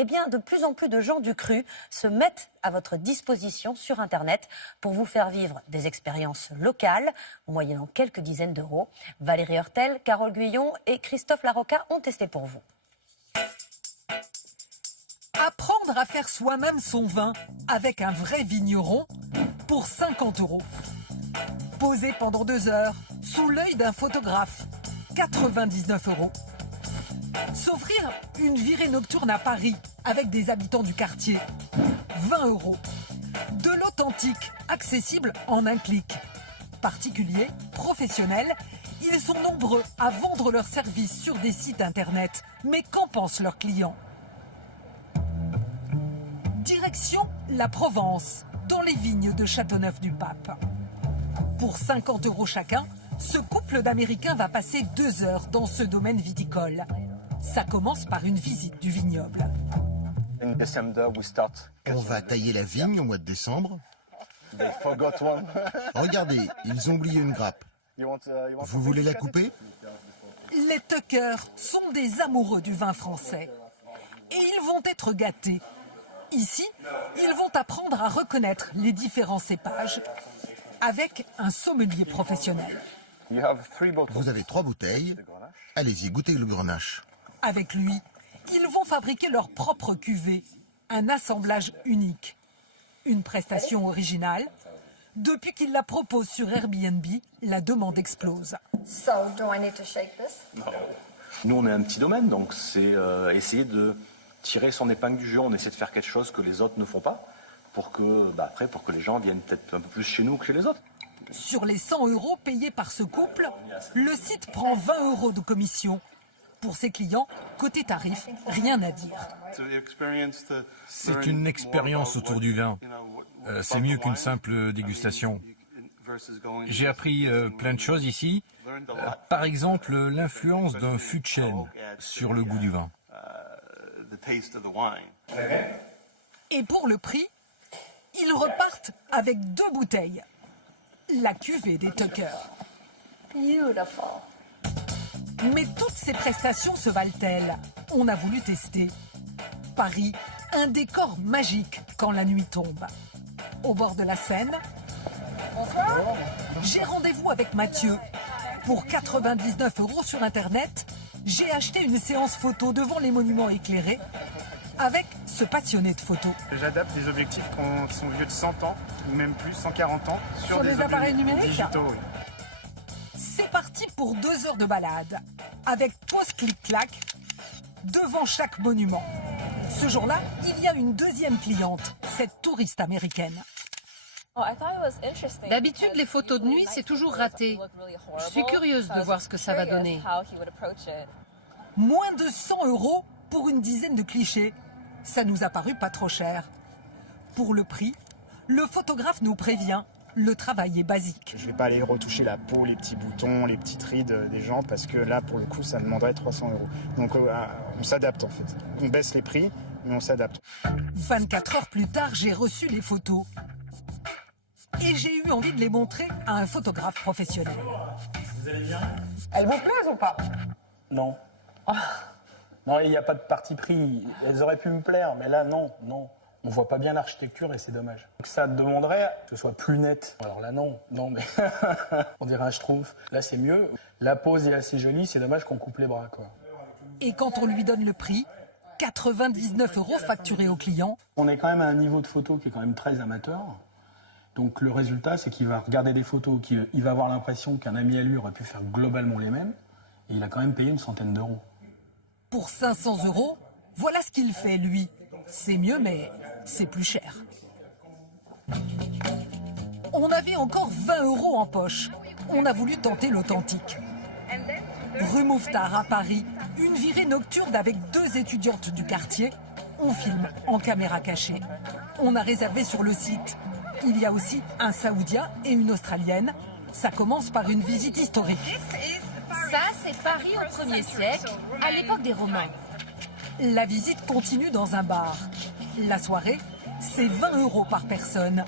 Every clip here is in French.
eh bien, de plus en plus de gens du cru se mettent à votre disposition sur Internet pour vous faire vivre des expériences locales, moyennant quelques dizaines d'euros. Valérie Heurtel, Carole Guyon et Christophe Larocca ont testé pour vous. Apprendre à faire soi-même son vin avec un vrai vigneron pour 50 €. Poser pendant 2 heures sous l'œil d'un photographe, 99 €. S'offrir une virée nocturne à Paris avec des habitants du quartier, 20 €. De l'authentique, accessible en un clic. Particuliers, professionnels, ils sont nombreux à vendre leurs services sur des sites internet. Mais qu'en pensent leurs clients ? Direction la Provence, dans les vignes de Châteauneuf-du-Pape. Pour 50 € chacun, ce couple d'Américains va passer 2 heures dans ce domaine viticole. Ça commence par une visite du vignoble. On va tailler la vigne au mois de décembre. Regardez, ils ont oublié une grappe. Vous voulez la couper ? Les Tuckers sont des amoureux du vin français. Et ils vont être gâtés. Ici, ils vont apprendre à reconnaître les différents cépages avec un sommelier professionnel. Vous avez 3 bouteilles. Allez-y, goûtez le grenache. Avec lui, ils vont fabriquer leur propre cuvée, un assemblage unique. Une prestation originale. Depuis qu'ils la proposent sur Airbnb, la demande explose. Nous, on est un petit domaine, donc c'est essayer de tirer son épingle du jeu. On essaie de faire quelque chose que les autres ne font pas pour que les gens viennent peut-être un peu plus chez nous que chez les autres. Sur les 100 € payés par ce couple, le site prend 20 € de commission. Pour ses clients, côté tarif, rien à dire. C'est une expérience autour du vin. C'est mieux qu'une simple dégustation. J'ai appris plein de choses ici. Par exemple, l'influence d'un fût de chêne sur le goût du vin. Et pour le prix, ils repartent avec 2 bouteilles. La cuvée des Tuckers. Mais toutes ces prestations se valent-elles ? On a voulu tester. Paris, un décor magique quand la nuit tombe. Au bord de la Seine, j'ai rendez-vous avec Mathieu. Pour 99 € sur Internet, j'ai acheté une séance photo devant les monuments éclairés avec ce passionné de photos. J'adapte des objectifs qui sont vieux de 100 ans, même plus, 140 ans, sur des appareils numériques digitaux. Oui. C'est parti pour 2 heures de balade, avec pause clic-clac, devant chaque monument. Ce jour-là, il y a une deuxième cliente, cette touriste américaine. D'habitude, les photos de nuit, c'est toujours raté. Je suis curieuse de voir ce que ça va donner. Moins de 100 € pour une dizaine de clichés. Ça nous a paru pas trop cher. Pour le prix, le photographe nous prévient, le travail est basique. Je ne vais pas aller retoucher la peau, les petits boutons, les petites rides des gens, parce que là, pour le coup, ça demanderait 300 €. Donc on s'adapte en fait. On baisse les prix, mais on s'adapte. 24 heures plus tard, j'ai reçu les photos. Et j'ai eu envie de les montrer à un photographe professionnel. Vous allez bien ? Elles vous plaisent ou pas ? Non. Non, il n'y a pas de parti pris. Elles auraient pu me plaire, mais là, non. On voit pas bien l'architecture et c'est dommage. Donc ça demanderait que ce soit plus net. Alors là, non, mais on dirait un schtroumpf. Là, c'est mieux. La pose est assez jolie, c'est dommage qu'on coupe les bras, quoi. Et quand on lui donne le prix, 99 € facturés au client. On est quand même à un niveau de photo qui est quand même très amateur. Donc le résultat, c'est qu'il va regarder des photos, il va avoir l'impression qu'un ami à lui aurait pu faire globalement les mêmes. Et il a quand même payé une centaine d'euros. Pour 500 €, voilà ce qu'il fait, lui. C'est mieux, mais c'est plus cher. On avait encore 20 € en poche. On a voulu tenter l'authentique. Rue Mouffetard à Paris, une virée nocturne avec 2 étudiantes du quartier. On filme en caméra cachée. On a réservé sur le site. Il y a aussi un Saoudien et une Australienne. Ça commence par une visite historique. Ça, c'est Paris au 1er siècle, à l'époque des Romains. La visite continue dans un bar. La soirée, c'est 20 € par personne.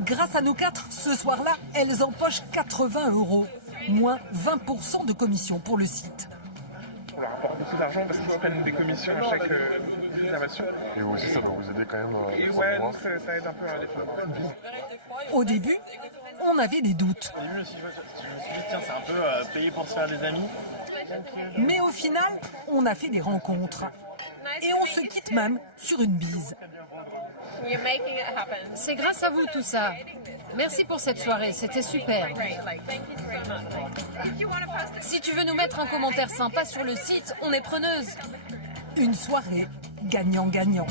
Grâce à nous 4, ce soir-là, elles empochent 80 €, moins 20% de commission pour le site. On leur apporte beaucoup d'argent parce qu'ils se prennent des commissions à chaque réservation. Et vous aussi, ça doit vous aider quand même. Et ouais, donc ça aide un peu à les faire. Au début, on avait des doutes. Au début, je me suis dit, tiens, c'est un peu payer pour se faire des amis. Mais au final, on a fait des rencontres. Et on se quitte même sur une bise. C'est grâce à vous tout ça. Merci pour cette soirée, c'était super. Si tu veux nous mettre un commentaire sympa sur le site, on est preneuse. Une soirée gagnant-gagnant.